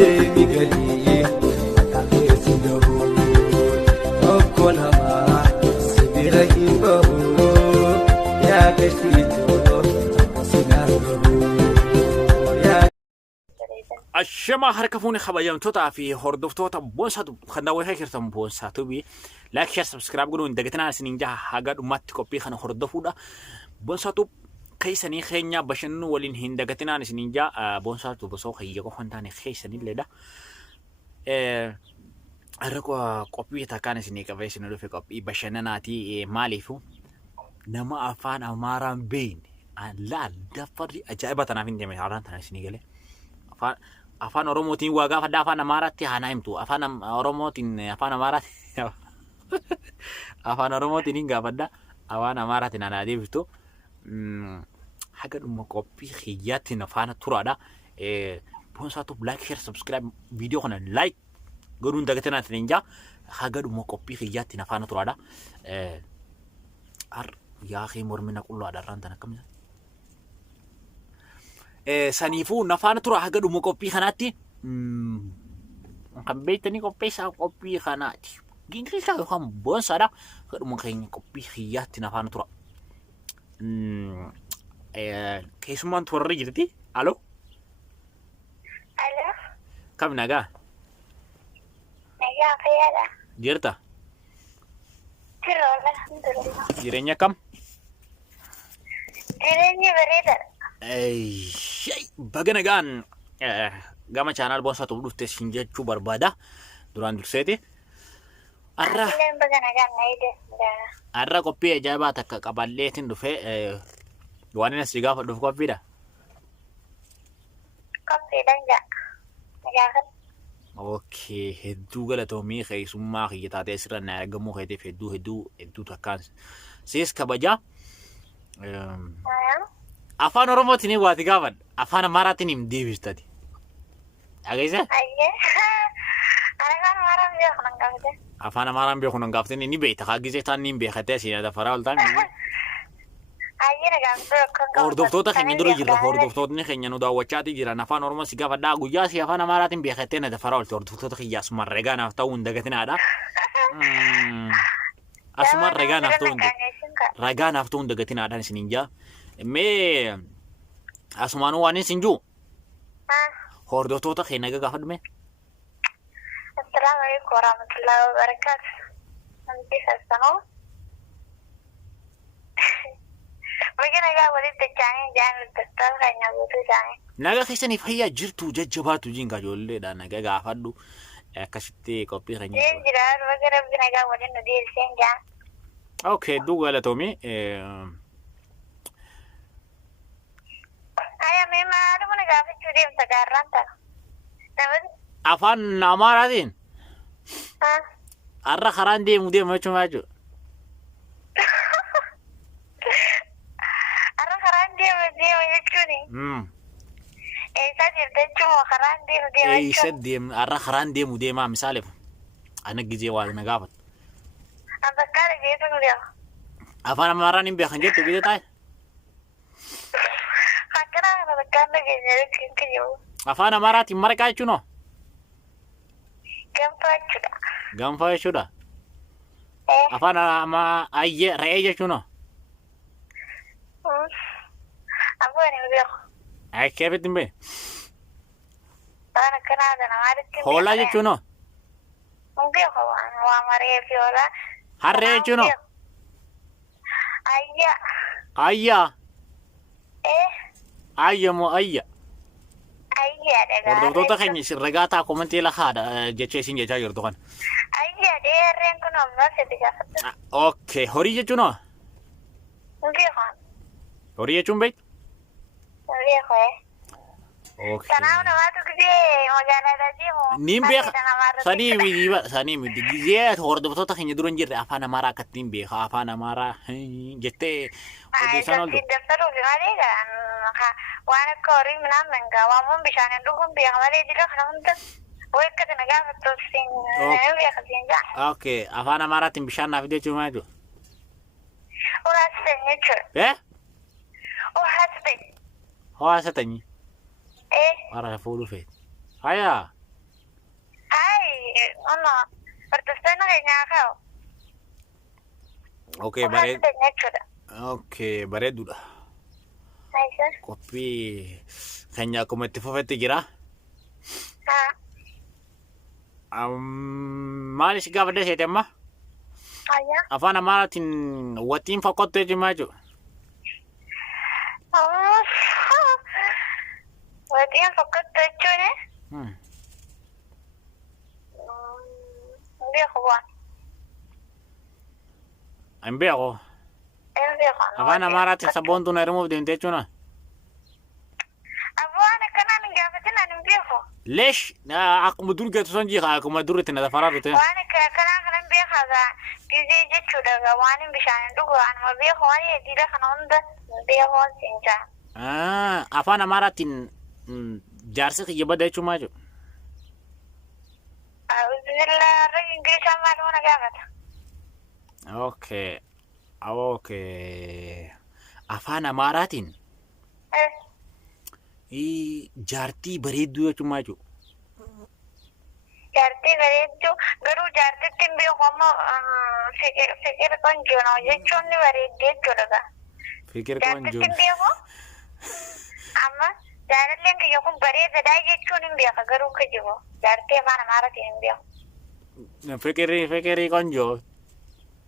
deemi galii dhageessi dhabuu okkolamaa sibira hin bahuu yaa gashiitoo sinaan bahuu. الشما حركة فوني خبايا متوتا في هردفتوتا بونساتو خدنا وين كيرتم بونساتو بي لايك شير سبسكرايب قولوا دقتنا سنين جا حاجات ومات كوبي خنا هردفودا بونساتو كيسني خينيا بشنو ولين هندقتنا سنين جا بونساتو بسو خيجا كوفنتاني خيسني لدا أركوا كوبي تاكان سنين كفايس نلو في كوبي بشنناتي ماليفو نما أفان أمارا بين لا دفري أجايبة تنافين دي مهاران تنا سنين قلي Afaan Oromootiin waa gaafa Afaan Amaaraatti haa himtu. Afaan Oromootiin hin gaafadha. Afaan Amaaraatiin haa deebistu. Haga dhuma qophii xiyyaattiin afaan turaadha. Boonsaatu like share subscribe video kana like godhuun dagatanaa ta'een jaa. Haga dhuma qophii xiyyaattiin afaan turaadha. Yaa xii mormina qullaadha irraan tan akkamisa. Sanifu nafaan tura haga dhumu qophii kanaatti kan beektanii qopheessaa qophii kanaatti gingrisa yookaan boonsaadha haga dhumu keenya qophii xiyyaatti nafaan tura. Keessumaan turre jirti. Alo. Alo. Kam nagaa? Nagaa fayyaadha. Jirta? Jirra alhamdulillah. Jireenya kam? Jireenya bareedaadha. Baga nagaan gama channel boonsaatu dhufte siin jechuu barbaada. Duraan durseeti. Arra qophii ajaa'ibaa takka qaballeetiin dhufe waan inni asii gaafa dhufu qophiidha. Qophiidhaan jaa. Okay, hedduu galatoomii keessummaa kiyya taatee asirra na argamuu keetiif hedduu takkaan siis kabajaa. Afaan Oromootiin waati gaafadha. Afaan Amaaraatiin hin deebistati. Dhageessa? Afaan Amaaraan beeku nan gaafatee ni beekta. Haagisee taan ni beekatee siin dafaraa ol taa'an. Hordoftoota keenya dura jirra. Hordoftootni keenya nu daawwachaati jiran. Afaan Oromoo si gaafadhaa. Guyyaa si afaan Amaaraatiin beekatee na dafaraa oolti. Hordoftoota kiyya asumaan regaa naaf ta'uu hin dagatinaadha. Asumaan regaa naaf ta'uu hin dagatinaadhaan isiniin jaa. Mee asumaanuu waan isin jiru hordoftoota keenya gaafadhume. Assalaamu alaykum warahmatullahi wabarakatuh. Namti sassanoo. Wajjin nagaa walitti dachaanii jaan hordoftoota keenya guutuu isaanii. Nagaa keessaniif hayyaa jirtu jajjabaatu jiin ijoolleedha nagaa gaafadhu akkasitti qophii keenya. Jiin jiraatu bakka rabbi nagaa waliin nu deebiseen jaan. Okay, hedduu galatoomii. Afaan Amaaraatiin arra karaan deemu jechuudha jechuudha. Arra karaan deemu jechuudha. Eessa jirta jechuudha karaan deemu jechuudha. Eessa deemu arra karaan deemu deemaa misaaleef ana gizee waa na gaafatu. Bakka geessu nu deema. Afaan Amaaraan hin beekan jettu gizee taa'e. Afaan Amaaraatiin marqaa jechuun Ganfaa jechuudha. Afaan ayyee re'ee jechuun keefitti hin beeku. Hoolaa jechuun harree jechuun ayyaa. Ayya moo ayya? Hordoftoota keenya isin ragaa ta'a komantii lafaadha jechee isin jechaa jirtu kana. Ayya dheerreen kun ammaa fedhi gaafata. Okay, horii jechuun hoo? Horii jechuun beektu? Kanaaf namaatu gizee magaalaa deemu. Niin beeka. Sanii miti gizee hordoftoota keenya dura hin jirre afaan Amaaraa akkattiin beeka. Afaan Amaaraa jettee odeessan ooltu. Dabtaruufi malee waan akka horii midhaan mangaa waamuun bishaan dhuguun beeka malee dila kana hunda wakkati na gaafattuuf siin beeka siin jaa. Okay, afaan Amaaraatiin bishaan naaf jechuun maal jechuudha? Haasatan jechuudha. Haasatan. Haasatanii. Mara fuudhu feeti. Hayaa. ono hordoftoonni keenyaa ka'u. Okay, bareed. Okay, bareedudha. Qophii keenya akkuma itti fufetti jira. Maal si gaafadde seete amma? Afaan Amaaraatiin wattiin fakkottee jimaa jiru. Wattiin fakkottee jechuun beeku waan. Hin beeku. Afaan Amaaraatiin sabboontuun hirmuuf deemtee jechuudha. Afaan akkanaan hin gaafatin ani hin beeku. Leesh akkuma dur geetu son jiika akkuma duritti na tafaraa dhute. Waan akkanaan kanan beekaa gizee jechuudha waan hin bishaan dhugu anuma beeku waan heddiidha kana hunda beekuun siinjaa. Afaan Amaaraatiin jaarsi kiyya bada jechuun maa jiru? Bismillah Ingiliishaan maaluma na gaafata. Okay. Okay. Afaan Amaaraatiin jaartii bareedduu jechuun maa jiru? Jaartii bareedduu garuu jaartitti hin beeku ammoo fikir qonjoon jechuun ni bareeddee jechuudha. Fikir qonjoon. Jaartitti hin beeku amma jaalalleen kiyya kun bareedaadha jechuun hin beeka garuu kijibu jaartii afaan Amaaraatiin hin beeku. Fikiri qonjoo.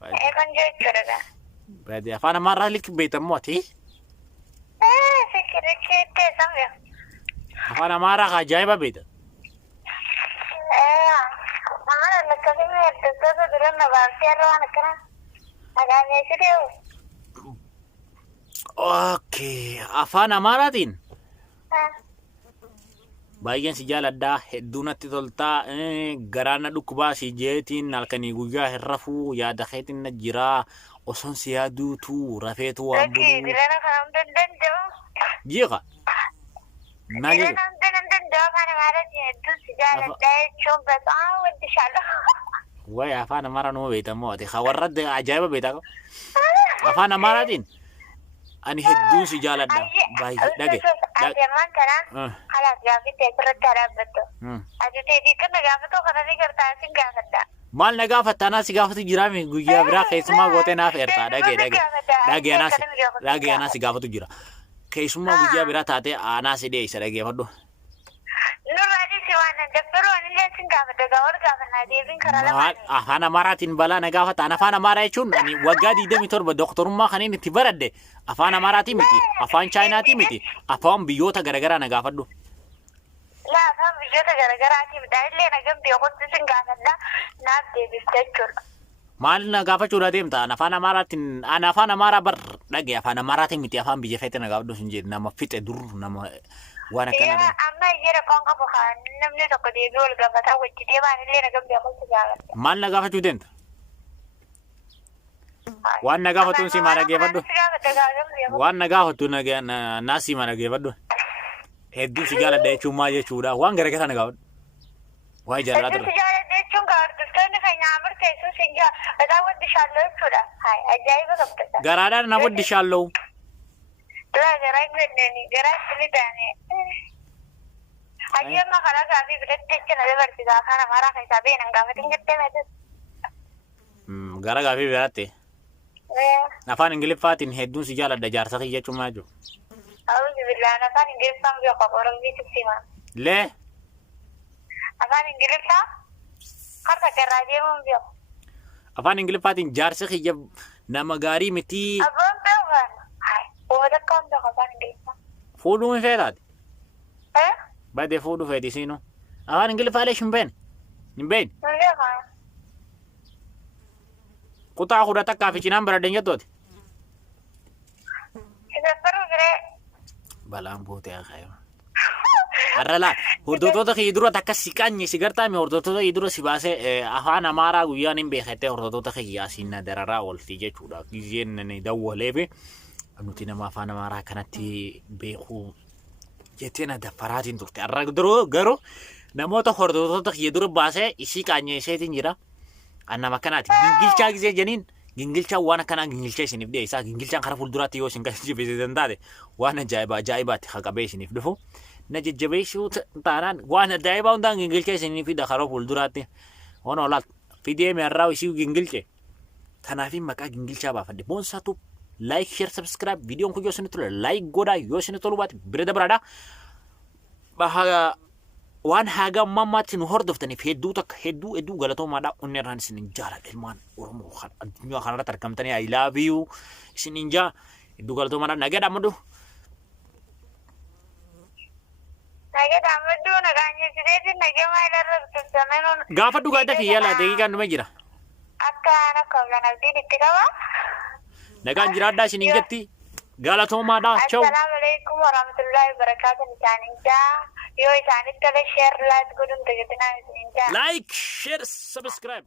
Qonjoo jechuudha. Baadiyyaa afaan Amaaraa liqii beektamu ati? Fikiri keettee sambe. Afaan Amaaraa ajaa'iba beekta. Mana lakkafimee hedduutu dura na baasee irra waan akkana nagaameessituu. Okay. Afaan Amaaraatiin baay'een si jaaladhaa hedduu natti toltaa garaana dhukkubaa si jeetiin halkanii guyyaa hin rafuu yaada keetiin na jiraa osoon si yaaduutu rafeetu waan bulu. Dirana kana hunda hin danda'u. Jiiqa. Maali? Dirana hunda hin danda'u afaan Amaaraatiin hedduu si jaaladhaa jechuun beekaa waddi shaala. Wayi afaan Amaaraa numa beektamoo ati warra ajaa'iba beektaa afaan Amaaraatiin ani hedduu si jaaladha baay'ee dhage. Adeemaan kana halaaf gaafittee asirratti dhaabbattu. Ati teetii kan na gaafatu kana ni gartaa sin gaafadha. Maal na gaafatta anaa si gaafatu jiraami guyyaa biraa keessumaa gootee naaf eertaa dhage anaa si gaafatu jira. Keessumaa guyyaa biraa taatee anaa si dhiyeessa dhageeffadhu. Nurraadhi si waan dabbaruu anillee sin gaafadha gaawar gaafannaa deebiin karaa lamaan. Afaan Amaaraatiin balaa na gaafata afaan Amaaraa jechuun ani waggaa 27 doktorummaa kaniin itti baradhe afaan Amaaraatii miti afaan Chaayinaatii miti afaan biyyoota garaagaraa na gaafadhu. Laa afaan biyyoota garaagaraatiif illee na gambii okotti sin gaafadha naaf deebifte jechuudha. Maal na gaafachuudha deemta afaan Amaaraatiin afaan Amaaraa bar dhage afaan Amaaraatiin miti afaan biyya feete na gaafadhu sin jedhe nama fixe dur nama waan akkana. Amma jira konka bukaan namni tokko deebii wal gaafataa wajji deemaan illee na gambii okotti gaafadha. Maal na gaafachuu deemta? Waan na gaafatuun si maal dhageeffadhu? Waan na gaafatu naa si maal dhageeffadhu? Hedduu si jaaladha jechuun maal jechuudha? Waan garagaraa na gaafadhu. Waa jaalladha ture. Hedduu si jaaladha jechuun hordoftoonni keenya murteessuu sin jaalladha waddi shaalloo jechuudha. Ajaa'iba qabda. Garaadhaan na waddi shaalloo. Garaa ganneen garaa sirrii taane. Hayyama karaa gaafii biratti jecha na dabarsiisa afaan Amaaraa keessaa beenan gaafatiin jettee meetis. Gara gaafii biraatti. Afaan Ingiliffaatiin hedduun si jaaladha jaarsa kiyya jechuun maal jiru? Awuzi billaan afaan Ingiliffaan beeku Oromoo siima. Lee? Afaan Ingiliffaa harka garraa deemuun beeku. Afaan Ingiliffaatiin jaarsa kiyya nama gaarii miti. Abbaan beeku. Wada kan beeku afaan Ingiliffaa. Fuudhuu hin feetaati? Badee fuudhuu feeti siinoo. Afaan Ingiliffaalee hin beekne? Hin beekne? Hin beeku. Kutaa kudha takkaa fi cinaan bira deemtooti. Dabbaruu biree. Balaan bootee akaayama. Arralaa hordoftoota kee dura takka si qaanye si gartaame hordoftoota kee dura si baasee afaan Amaaraa guyyaan hin beekattee hordoftoota kee yaasiin dararaa oolti jechuudha. Gizzeen ni dawwalee fi nuti nama afaan Amaaraa kanatti beekuu jettee na daffaraatiin turte. Arra garuu namoota hordoftoota kee dura baasee isii qaanye isheetiin jira. Annama kanaati gingilchaa gisee jeniin gingilchaa waan akkanaa gingilchaa isiniif dhiyeessaa gingilchaan karaa fuulduraatti yoo isin jajjabeessitan taate waan ajaa'ibaatti haqabee isiniif dhufu na jajjabeessuu taanaan waan ajaa'ibaa hundaan gingilchaa isiniif hidha karaa fuulduraatti hono lat video me arraw isi gingilche tanafi maka gingilcha ba fande bonsatu like share subscribe video ko yosini tole like goda yosini tole wat breda brada ba haga wan haga mamatin hordoftani heddu tak heddu galato mada onneran sinin jara delman oromo khan addunya khan tarkamtani I love you sininja heddu galato mada nagada madu nagada madu naganya sideti nagama ilarabtu sameno gafa duga da fiyala dagiga nume jira akka ana kawla nabdi ditikawa nagan jirada sininjatti galato mada ciao assalamu alaikum warahmatullahi wabarakatuh nisaninja yo isanit kale share like gudun tegedina nisaninja like share subscribe